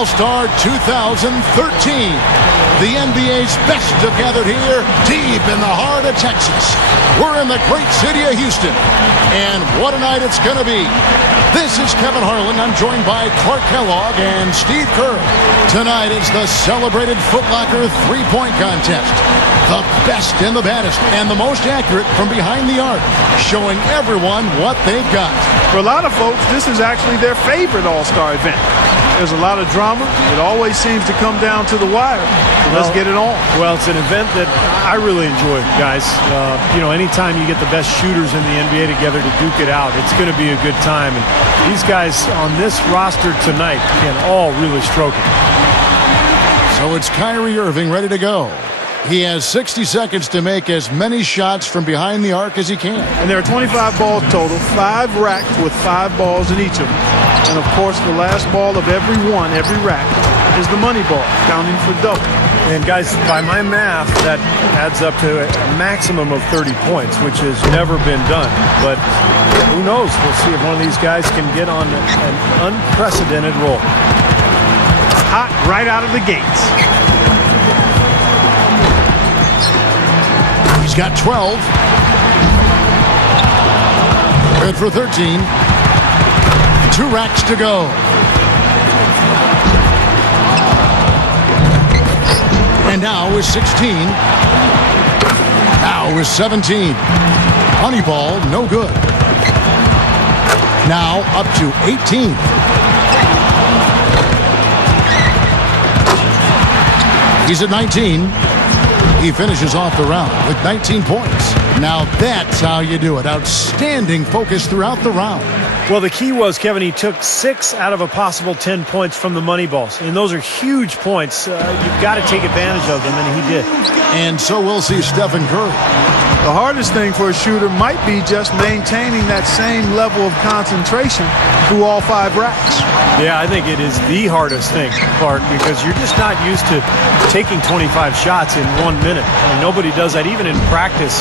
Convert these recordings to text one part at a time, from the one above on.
All-Star 2013. The NBA's best have gathered here deep in the heart of Texas. We're in the great city of Houston. And what a night it's going to be. This is Kevin Harlan. I'm joined by Clark Kellogg and Steve Kerr. Tonight is the celebrated Footlocker three-point contest. The best and the baddest and the most accurate from behind the arc, showing everyone what they've got. For a lot of folks, this is actually their favorite All-Star event. There's a lot of drama. It always seems to come down to the wire. So let's get it on. Well, it's an event that I really enjoy, guys. Anytime you get the best shooters in the NBA together to duke it out, it's going to be a good time. And these guys on this roster tonight can all really stroke it. So it's Kyrie Irving ready to go. He has 60 seconds to make as many shots from behind the arc as he can. And there are 25 balls total, 5 racked with 5 balls in each of them. And of course, the last ball of every rack, is the money ball, counting for double. And guys, by my math, that adds up to a maximum of 30 points, which has never been done. But who knows? We'll see if one of these guys can get on an unprecedented roll. Hot right out of the gates. He's got 12. Good for 13. 2 racks to go. And now is 16. Now is 17. Money ball, no good. Now up to 18. He's at 19. He finishes off the round with 19 points. Now that's how you do it. Outstanding focus throughout the round. Well, the key was, Kevin, he took 6 out of a possible 10 points from the money balls. And those are huge points. You've got to take advantage of them, and he did. And so we'll see Stephen Curry. The hardest thing for a shooter might be just maintaining that same level of concentration through all 5 racks. Yeah, I think it is the hardest thing, Clark, because you're just not used to taking 25 shots in 1 minute. And nobody does that. Even in practice,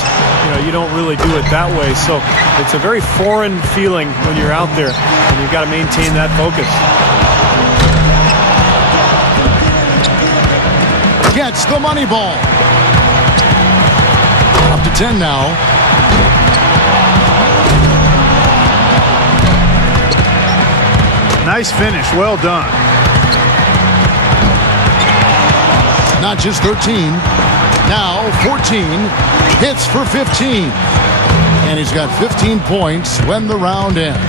you don't really do it that way. So it's a very foreign feeling when you're out there, and you've got to maintain that focus. Gets the money ball. Up to 10 now. Nice finish. Well done. Not just 13. Now 14. Hits for 15. And he's got 15 points when the round ends.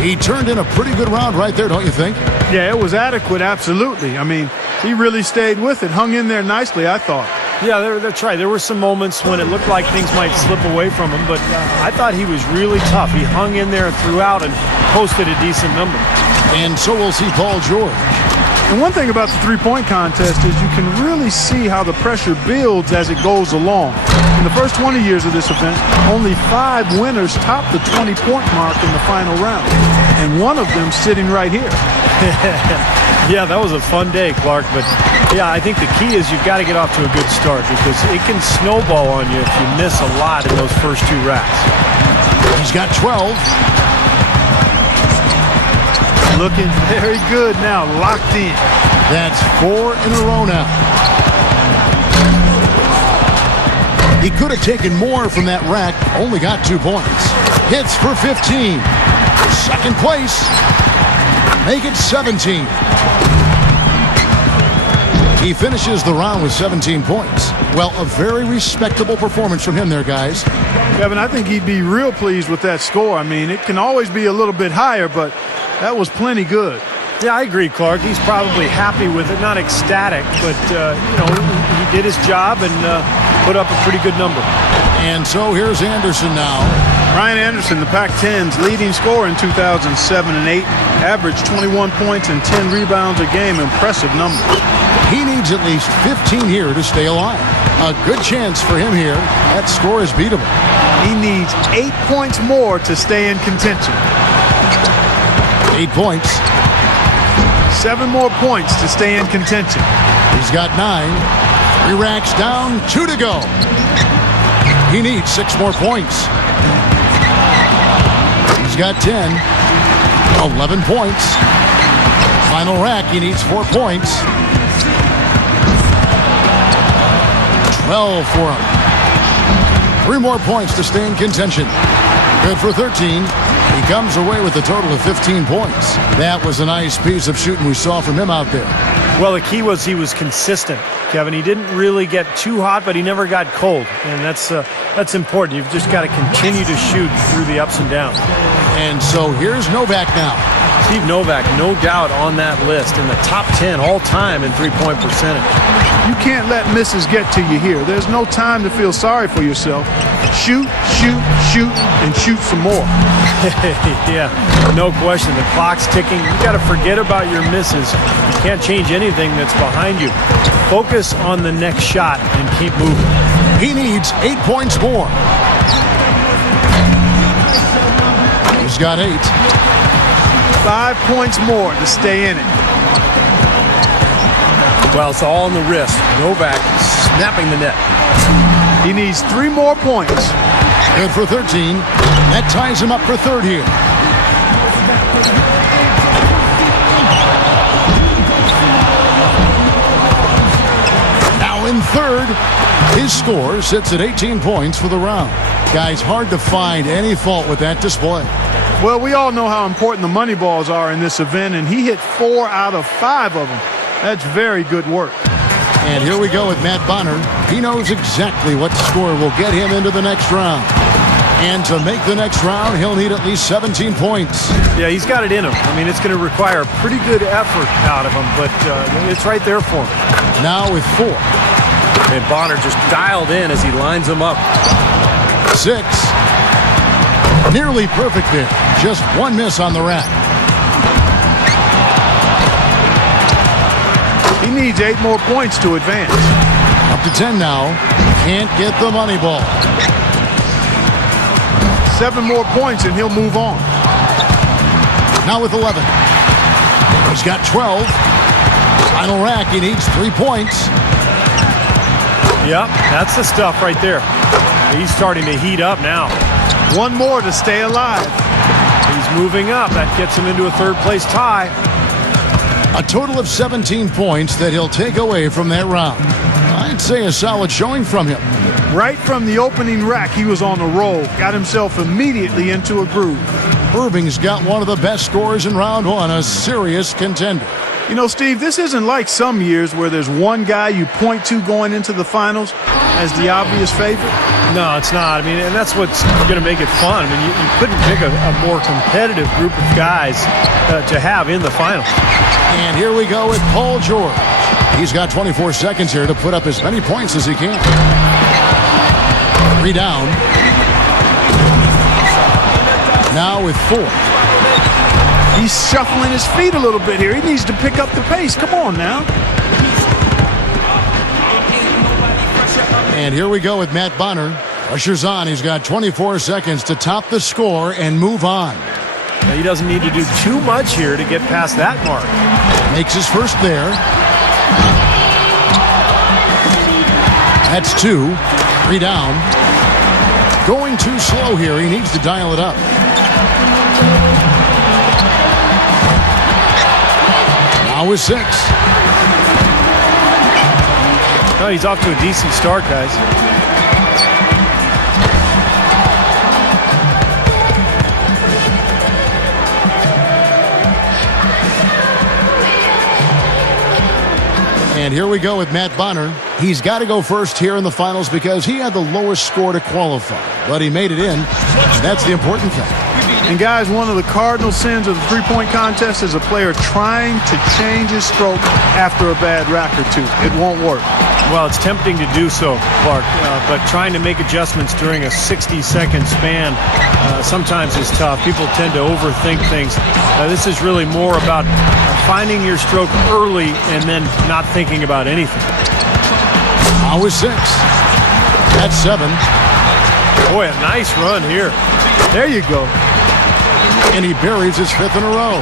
He turned in a pretty good round right there, don't you think? Yeah, it was adequate, absolutely. I mean, he really stayed with it, hung in there nicely, I thought. Yeah, that's right. There were some moments when it looked like things might slip away from him, but I thought he was really tough. He hung in there throughout and posted a decent number. And so we'll see Paul George. And one thing about the three-point contest is you can really see how the pressure builds as it goes along. In the first 20 years of this event, only 5 winners topped the 20-point mark in the final round. And one of them sitting right here. Yeah, that was a fun day, Clark. But, yeah, I think the key is you've got to get off to a good start because it can snowball on you if you miss a lot in those first 2 racks. He's got 12. Looking very good now, locked in. That's 4 in a row now. He could have taken more from that rack, only got 2 points. Hits for 15. Second place. Make it 17. He finishes the round with 17 points. Well, a very respectable performance from him there, guys. Kevin, I think he'd be real pleased with that score. I mean, it can always be a little bit higher, but that was plenty good. Yeah, I agree, Clark. He's probably happy with it, not ecstatic, but, he did his job and put up a pretty good number. And so here's Anderson now. Ryan Anderson, the Pac-10's leading scorer in 2007 and 8, averaged 21 points and 10 rebounds a game. Impressive numbers. He needs at least 15 here to stay alive. A good chance for him here. That score is beatable. He needs 8 points more to stay in contention. 8 points. 7 more points to stay in contention. He's got 9. 3 racks down, 2 to go. He needs 6 more points. He's got 10. 11 points. Final rack, he needs 4 points. 12 for him. 3 more points to stay in contention. Good for 13. He comes away with a total of 15 points. That was a nice piece of shooting we saw from him out there. Well, the key was he was consistent, Kevin. He didn't really get too hot, but he never got cold, and that's important. You've just got to continue to shoot through the ups and downs. And so here's Novak now. Steve Novak, no doubt on that list in the top 10 all-time in three-point percentage. You can't let misses get to you here. There's no time to feel sorry for yourself. Shoot, shoot, shoot, and shoot some more. Yeah, no question. The clock's ticking. You got to forget about your misses. You can't change anything that's behind you. Focus on the next shot and keep moving. He needs 8 points more. He's got 8. 5 points more to stay in it. Well, it's all on the wrist. Novak snapping the net. He needs 3 more points. Good for 13. That ties him up for third here. Now in third, his score sits at 18 points for the round. Guys, hard to find any fault with that display. Well, we all know how important the money balls are in this event, and he hit 4 out of 5 of them. That's very good work. And here we go with Matt Bonner. He knows exactly what score will get him into the next round. And to make the next round, he'll need at least 17 points. Yeah, he's got it in him. I mean, it's going to require pretty good effort out of him, but it's right there for him. Now with 4. And Bonner just dialed in as he lines them up. 6. Nearly perfect there. Just 1 miss on the rack. He needs 8 more points to advance. Up to 10 now. Can't get the money ball. 7 more points and he'll move on. Now with 11. He's got 12. Final rack, he needs 3 points. Yep, that's the stuff right there. He's starting to heat up now. 1 more to stay alive. He's moving up. That gets him into a third-place tie. A total of 17 points that he'll take away from that round. I'd say a solid showing from him. Right from the opening rack, he was on a roll. Got himself immediately into a groove. Irving's got one of the best scores in round 1, a serious contender. You know, Steve, this isn't like some years where there's one guy you point to going into the finals as the obvious favorite. No, it's not. I mean, and that's what's going to make it fun. I mean, you couldn't pick a more competitive group of guys to have in the finals. And here we go with Paul George. He's got 24 seconds here to put up as many points as he can. 3 down. Now with 4. He's shuffling his feet a little bit here. He needs to pick up the pace. Come on now. And here we go with Matt Bonner. Pressure's on. He's got 24 seconds to top the score and move on. Now, he doesn't need to do too much here to get past that mark. Makes his first there. That's 2. 3 down. Going too slow here. He needs to dial it up. Now with 6. Oh, he's off to a decent start, guys. And here we go with Matt Bonner. He's got to go first here in the finals because he had the lowest score to qualify. But he made it in. That's the important thing. And guys, one of the cardinal sins of the three-point contest is a player trying to change his stroke after a bad rack or two. It won't work. Well, it's tempting to do so, Clark, but trying to make adjustments during a 60-second span sometimes is tough. People tend to overthink things. This is really more about finding your stroke early and then not thinking about anything. Now with 6. That's 7. Boy, a nice run here. There you go. And he buries his 5th in a row.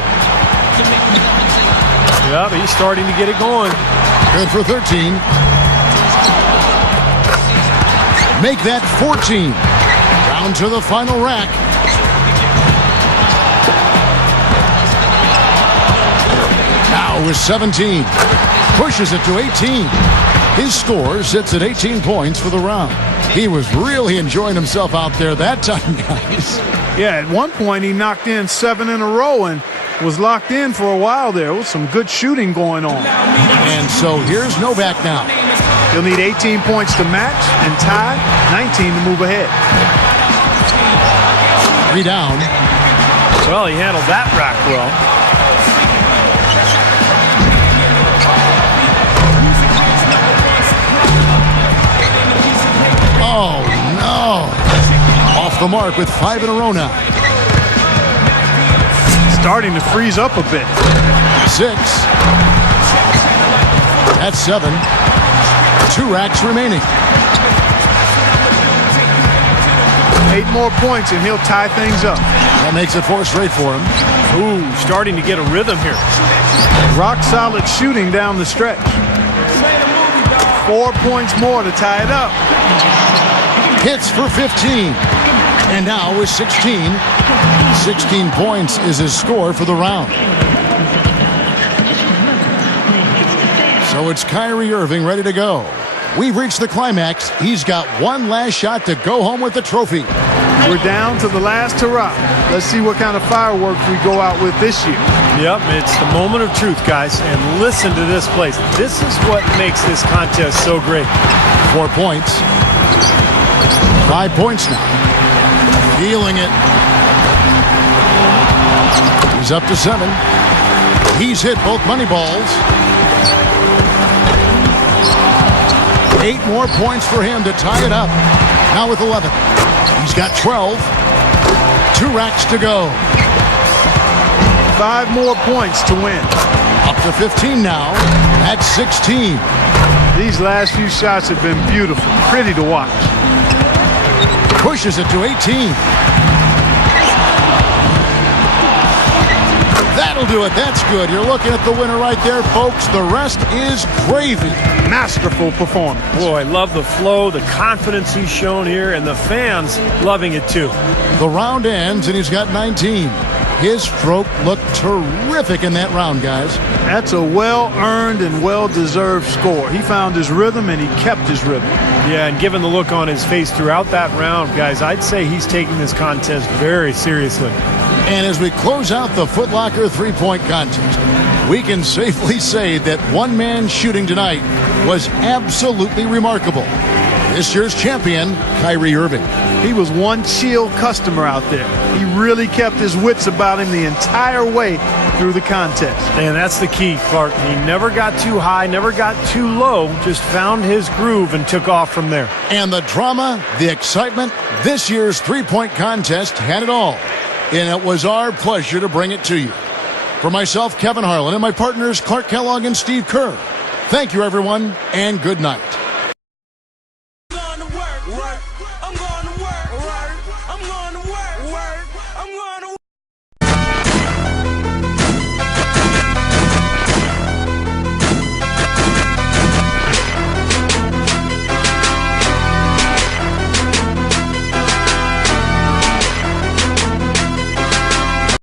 Yep, he's starting to get it going. Good for 13. make that 14. Down to the final rack. Now with 17. Pushes it to 18. His score sits at 18 points for the round. He was really enjoying himself out there that time, guys. Yeah, at one point he knocked in 7 in a row and was locked in for a while there. With some good shooting going on. And so here's Novak now. He'll need 18 points to match and tie, 19 to move ahead. 3 down. Well, he handled that rack well. Oh, no. Off the mark with 5 in a row now. Starting to freeze up a bit. 6. That's 7. 2 racks remaining. 8 more points and he'll tie things up. That makes it 4 straight for him. Ooh, starting to get a rhythm here. Rock solid shooting down the stretch. 4 points more to tie it up. Hits for 15. And now with 16. 16 points is his score for the round. So it's Kyrie Irving ready to go. We've reached the climax. He's got one last shot to go home with the trophy. We're down to the last hurrah. Let's see what kind of fireworks we go out with this year. Yep, it's the moment of truth, guys. And listen to this place. This is what makes this contest so great. 4 points. 5 points now. Feeling it. He's up to 7. He's hit both money balls. 8 more points for him to tie it up. Now with 11. He's got 12. 2 racks to go. 5 more points to win. Up to 15 now. That's 16. These last few shots have been beautiful. Pretty to watch. Pushes it to 18. That'll do it. That's good. You're looking at the winner right there, folks. The rest is gravy. Masterful performance. Boy, I love the flow, the confidence he's shown here, and the fans loving it too. The round ends, and he's got 19. His stroke looked terrific in that round, guys. That's a well-earned and well-deserved score. He found his rhythm, and he kept his rhythm. Yeah, and given the look on his face throughout that round, guys, I'd say he's taking this contest very seriously. And as we close out the Footlocker three-point contest, we can safely say that one man shooting tonight was absolutely remarkable. This year's champion, Kyrie Irving. He was one chill customer out there. He really kept his wits about him the entire way through the contest. And that's the key, Clark. He never got too high, never got too low, just found his groove and took off from there. And the drama, the excitement, this year's three-point contest had it all. And it was our pleasure to bring it to you. For myself, Kevin Harlan, and my partners, Clark Kellogg and Steve Kerr, thank you, everyone, and good night.